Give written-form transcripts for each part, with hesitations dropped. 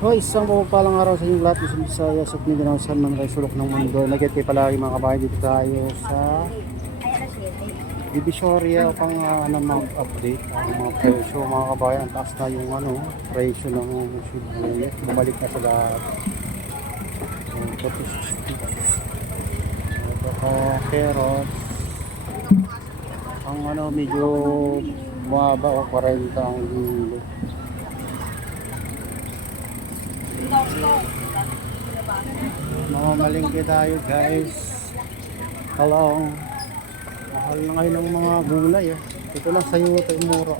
Hoy, isang mapagpalang araw sa inyong lahat, Luzon, Visayas at Mindanao, saan man kayo sulok ng mundo. Nag-get kayo palagi mga kabayan, dito tayo sa Divisoria upang mag-update ang mga presyo mga kabayan. Ang taas na yung presyo ng sibuyas, bumalik na sa lahat. Carrots, ang medyo bumaba o 40 ang kilo. Mamamalingki tayo guys. Hello. Mahal na ngayon ng mga gulay Ito lang sa'yo ito yung mura.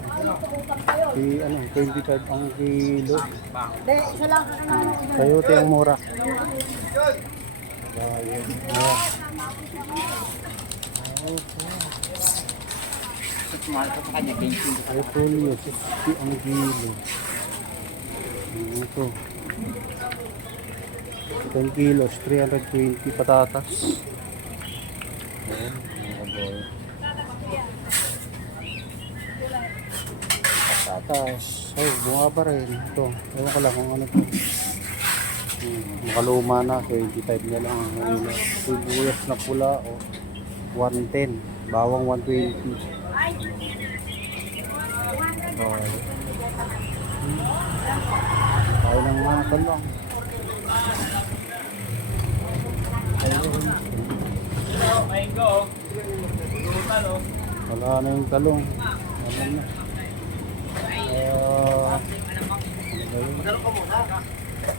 25 ang kilo. Sa'yo ito yung mura. Ayan. Ito yung 60 ang kilo. Ito 10 kilos, 320 patatas. Ayan, patatas. Bunga pa rin. Ito, ewan ko lang kung ano ito. Makaluma na, 25 na lang. Sibuyas na pula, 110. Bawang 120. Tayo ng mga talong. Wala na yung talong.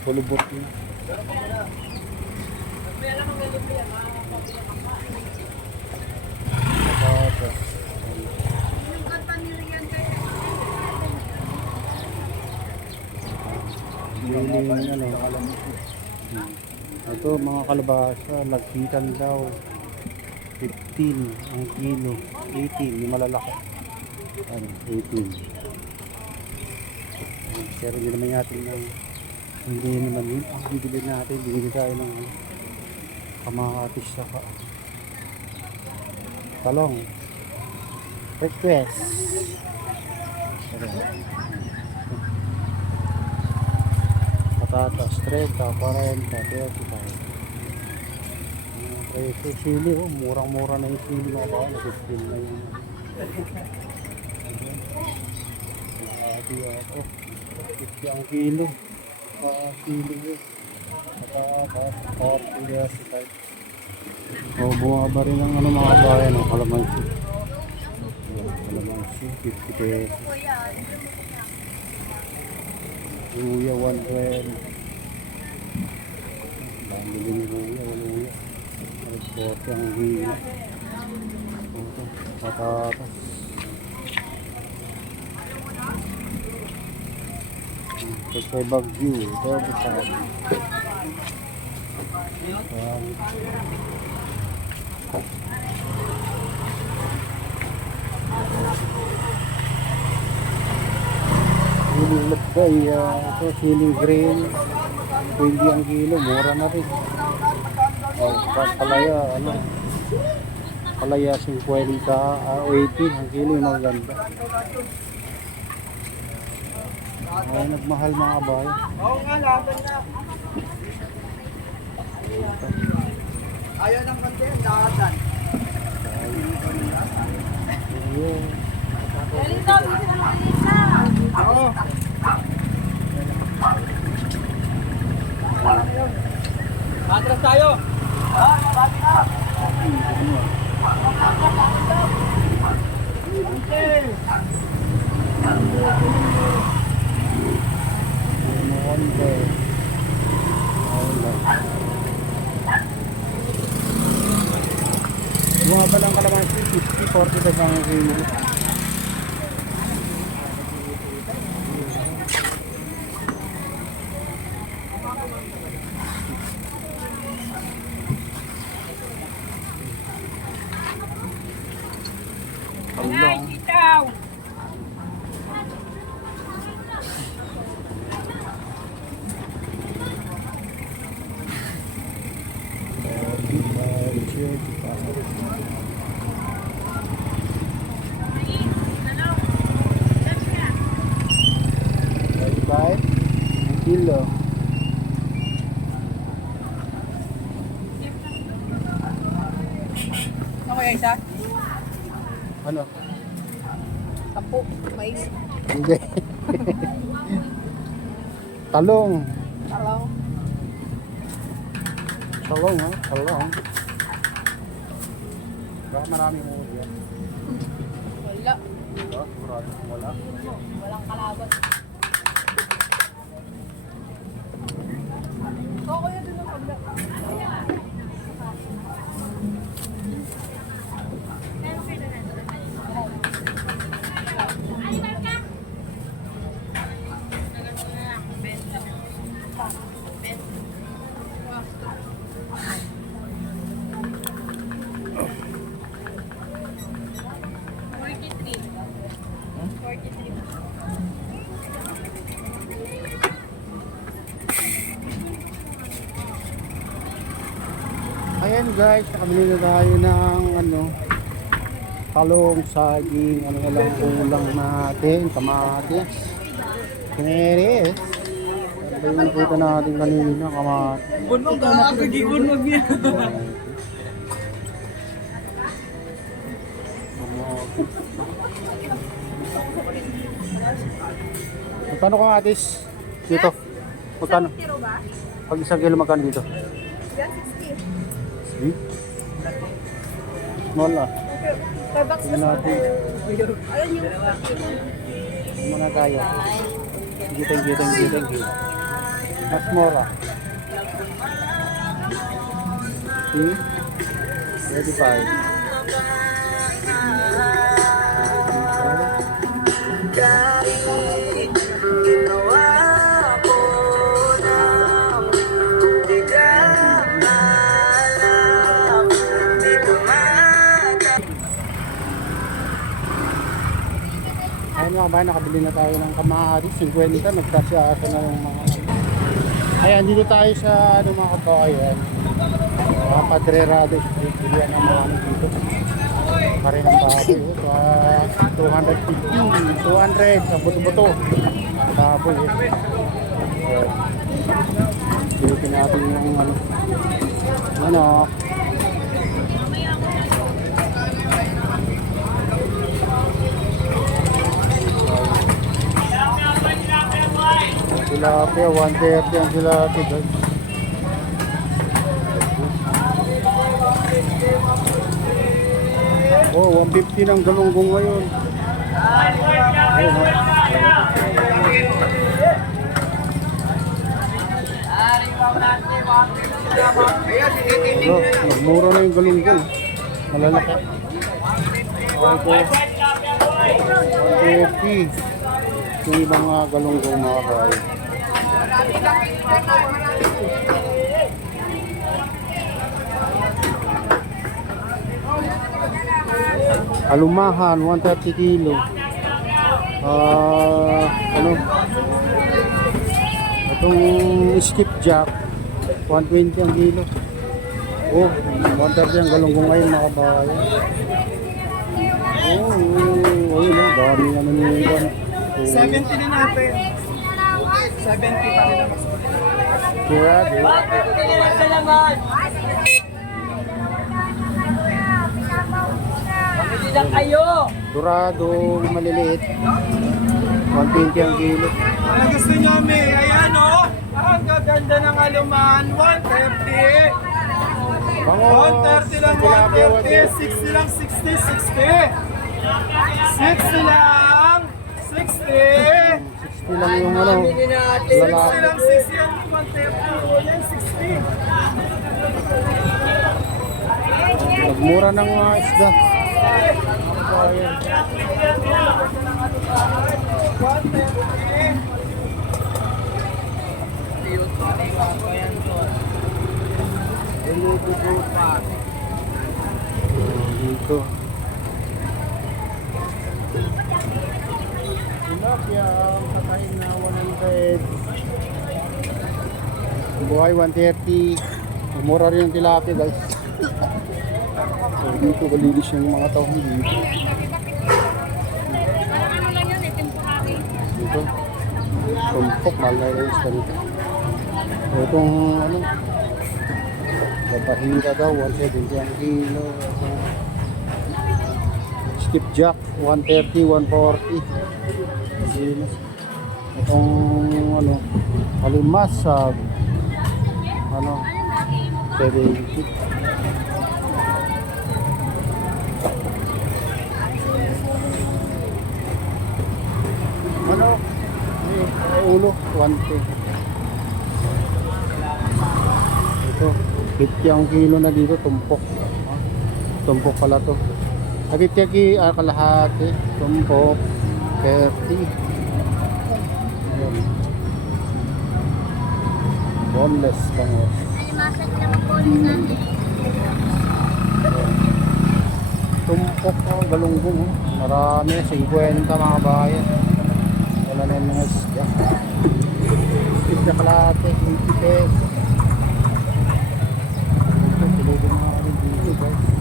Kulubot na. Ito mga kalabasa, lagkitan daw 15 ang kilo, 18 yung malalaki. 18. Pero hindi naman natin hindi naman yun ang bibili natin. Bibili tayo ng kamatis sa talong. Request patatas 30, 40, 35. Presyo sili, murang-mura na yung sili mga baka, nag-spin na yung 50 ang kilo. Sili patatas 40 years bumaba rin ang mga bayan ng kalamansi. Kalamansi 50 pesos. Luya 120. Dami din yung luya. 40 ang hina. Patatas. Ito kay Bagyo. Ito bisag. Siling lapday. Ito siling green. 20 ang kilo. Mura na rin. Palaya, palaya 50, 18 ang kilo, maganda. Nagmahal mga bay. Oo nga, laban na. Ayaw ng konti, datan. Oo. Atras tayo. Bunga pa lang kalamansi 50, 40 ang kilo. Talong. Kilo. kaya isa? Ano? 10. Mais. Hindi. Talong. Talong. Talong, ha? Talong. Baka marami mo yan. Wala. Diba? Sigurado kung wala. Walang kalaban. Oo, kaya doon ang kabla. Ayan guys, nakabili na tayo ng ano, talong, saging, ano na lang ulang natin, kamatis, kineres. Ano yung nakita natin kanina, kamatis. Bunmog ka, kagibunmog niya. Magkano kamatis? Dito. Magkano? Kiro ba? Pag isang kilo magkano dito? Yan, 60. Hmm? Small ah. 5 bucks Tingnan natin. Ayun yung Yung mga kaya. Thank you. Mas mura. Hmm? 35. Ayun mga bayan, nakabili na tayo ng kamatis, 50, nagkasya na yung mga... Ayan, dito tayo sa ano mga kabayan. Padre Rado Street, bilihan ng mga ano dito. Parin ang baboy, 250, 200, sa buto-buto. Baboy eh. Silipin natin yung ano, tilapia, 130 ang tilapia guys. Oh, 150 ng galunggong ngayon. Ayun, oh. Nagmura na yung galunggong. Malalaki. Okay. Yung ibang galunggong mga kayo. Alumahan, 130 kilo. Ano? Itong skipjack, 120 ang kilo. Oh, 130 ang galunggong ngayon mga kabayan. Oh, ayun oh, dami ano nila. 70 din natin. 70 pa rin ang mas. Kaya, Pamili na kayo! Dorado, maliliit. 120 ang kilo. Ano gusto nyo, May? Ayan, oh! Ang gaganda ng aluman, 130. Bango, 130 lang, 130. 60 lang, 60, 60. 60 lang, 60. 60 lang yung ano, 60 lalaki. lang, 60 lang, 130. Yan, 60. Nagmura ng mga isda. Ayan. 130. Dito. Tilapia, kakain na 100. Buhay 130. Mura rin yung tilapia guys. So, dito malinis yung mga taong dito. Dito. Tumpok, mahal na rin sa dito. Itong ano, kapahira daw, 170 ang kilo. skipjack, 130, 140. Sinas. Itong ano, alimasag, ano, 70. Ano, ulo, 110. Ito, 50 ang kilo na dito, tumpok. Tumpok pala to. 50 ang kalahati, tumpok, 30. Ayan. Boneless bangos. Tumpok oh, galunggong oh. Marami, 50 mga bayan. Wala na yung mga isda. Isda kalahati, 80 pesos. Ito, silipin mga kami dito guys.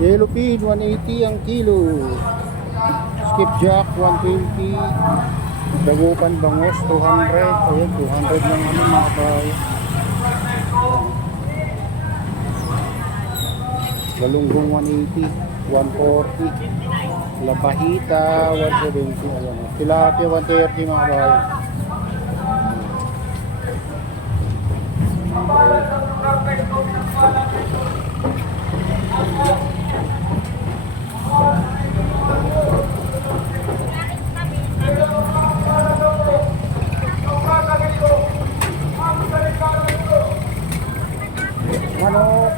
Yellowfin, 180 ang kilo. Skipjack, 120. Dagupan bangos, 200. Ayan, 200 lang naman mga bayan. Galunggong 180, 140. Lapahita, 170. Ayan, tilapia, 130 mga bayan. Ano,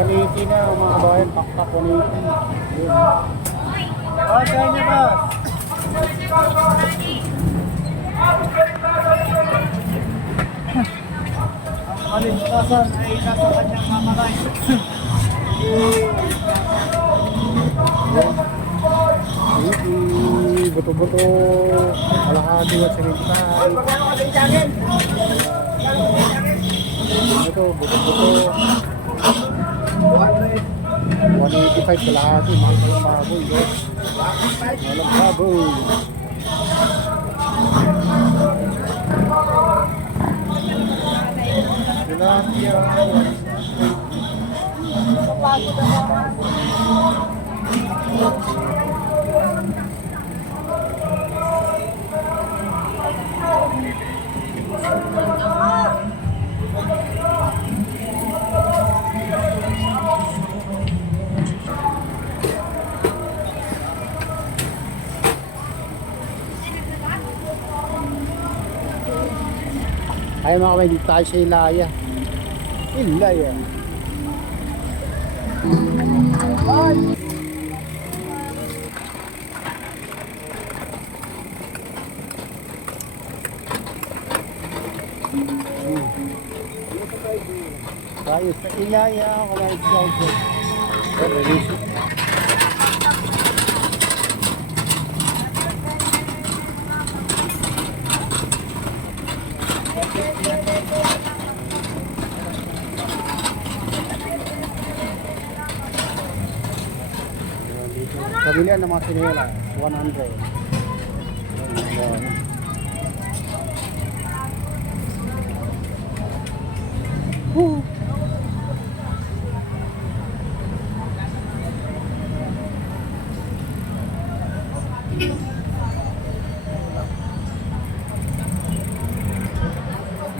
180 na mga bayan, pakpak 180. Yun. Kaya niya ba? Alintasan ay nasa kanyang mamakay. Buto-buto, kalahati at sinintay. Ito, buto-buto. 185 kalahati, mahal pa yung baboy. Yes. Mahal ang baboy. Tilapia. Ay mga kamay, dito tayo sa Ilaya. Ilaya. Ay! Tayo sa Ilaya, kamay dito. Pabilihan ng mga sinela, 100. Woo!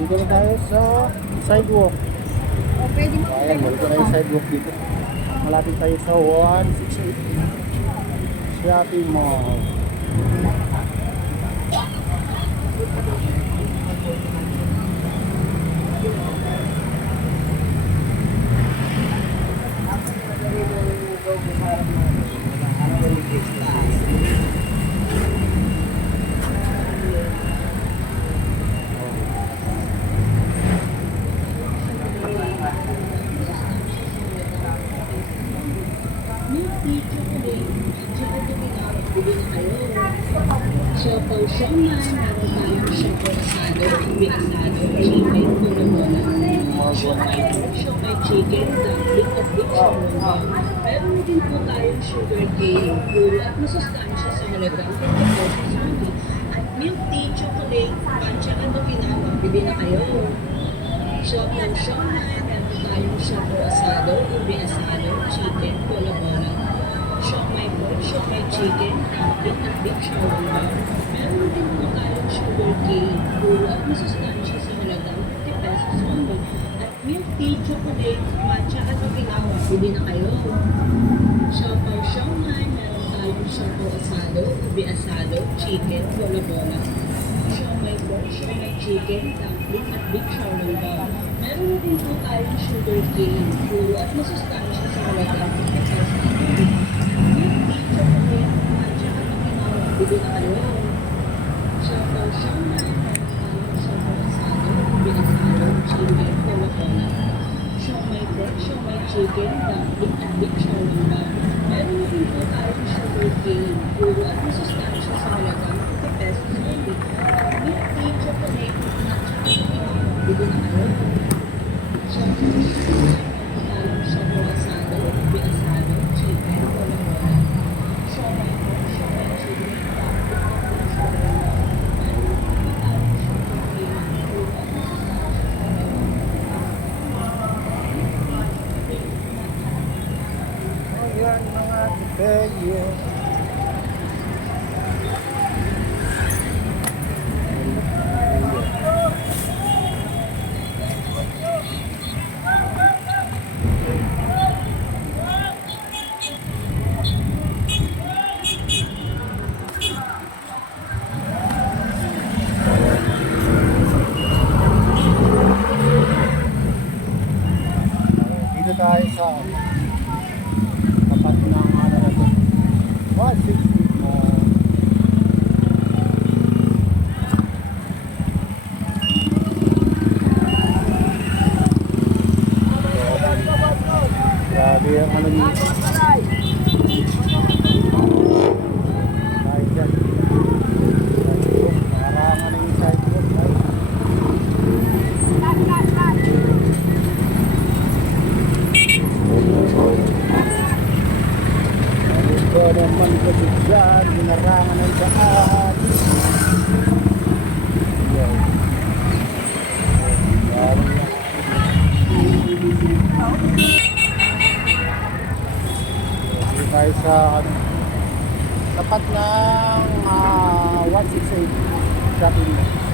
Dito na tayo sa sidewalk. Ayan, balik na yung sidewalk dito. Malapit tayo sa 168 Shopping Mall. Choco Shoma, meron tayong Choco Asado, Binasado, Chicken, Puro-Bola, Shomai Chicken, Dumpling at Big Shawarma. Meron din po tayong sugar cane, puro at masustansya sa halagang 50 pesos only. At milk tea, chocolate, pancha at pinapa, bili na kayo. Choco Shoma, meron tayong shabu asado, ube asado, chicken, bola-bola, siomai pork, siomai chicken, dumpling at beef shawarma. Meron din po tayong sugar cane, puro at masustansya sa halagang 50 pesos only. At milk tea, chocolate, matcha at okinawa. Bili na kayo. Siopaw siomai, meron tayong shabu asado, ube asado, chicken, bola-bola, siomai pork, siomai chicken, dumpling at beef shawarma. Meron din po tayong sugar cane, puro at masustansya sa halagang 50 pesos only. Milk tea, chocolate, matcha at okinawa. Bili na kayo. Siopaw siomai, meron tayong shabu asado, ube asado, chicken, bola-bola, siomai pork, siomai chicken, dumpling at beef shawarma. Meron din po tayong sugar cane, puro at masustansya sa halagang 50 pesos only. Milk tea, chocolate, matcha at okinawa. Bili na kayo. Siopaw siomai, meron tayong shabu asado, ube asado, chicken, bola-bola, siomai pork, siomai chicken, dumpling at beef shawarma. Meron din po tayong sugar cane, puro at masustansya sa Ayan mga kapeye. Dito tayo sa tapat ng ano na to. 160. Grabe ang ano dito. Kahit dyan. Parang ano yung sidewalk. Ito naman kasi dyan, ginarangan ng daan. Yan. Yan. Dito tayo sa ano, tapat ng 168 shopping mall.